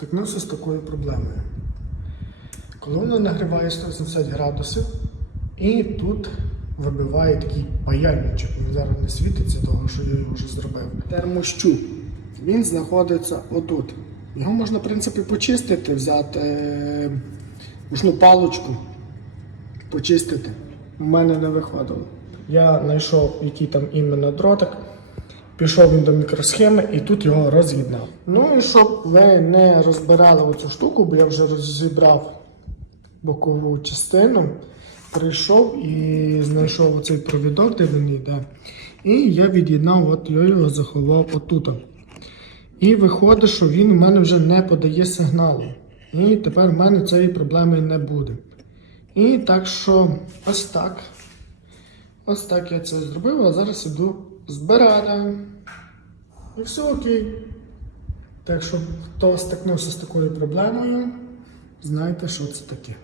стикнувся з такою проблемою. Коли воно нагріває 180 градусів, і тут вибиває такий паяльничок. Він зараз не світиться, того що я його вже зробив. Термощуп. Він знаходиться отут. Його можна, в принципі, почистити, взяти е, рушну паличку, почистити. У мене не виходило. Я знайшов, який там іменно дротик. Пішов він до мікросхеми і тут його роз'єднав. Ну і щоб ви не розбирали оцю штуку, бо я вже розібрав бокову частину, прийшов і знайшов оцей провідок, де він йде. І я від'єднав, от я його заховав отут. І виходить, що він у мене вже не подає сигналу. І тепер в мене цієї проблеми не буде. І так що ось так. Ось так я це зробив, а зараз іду збирати. І все окей. Так що, хто стикнувся з такою проблемою, знайте, що це таке.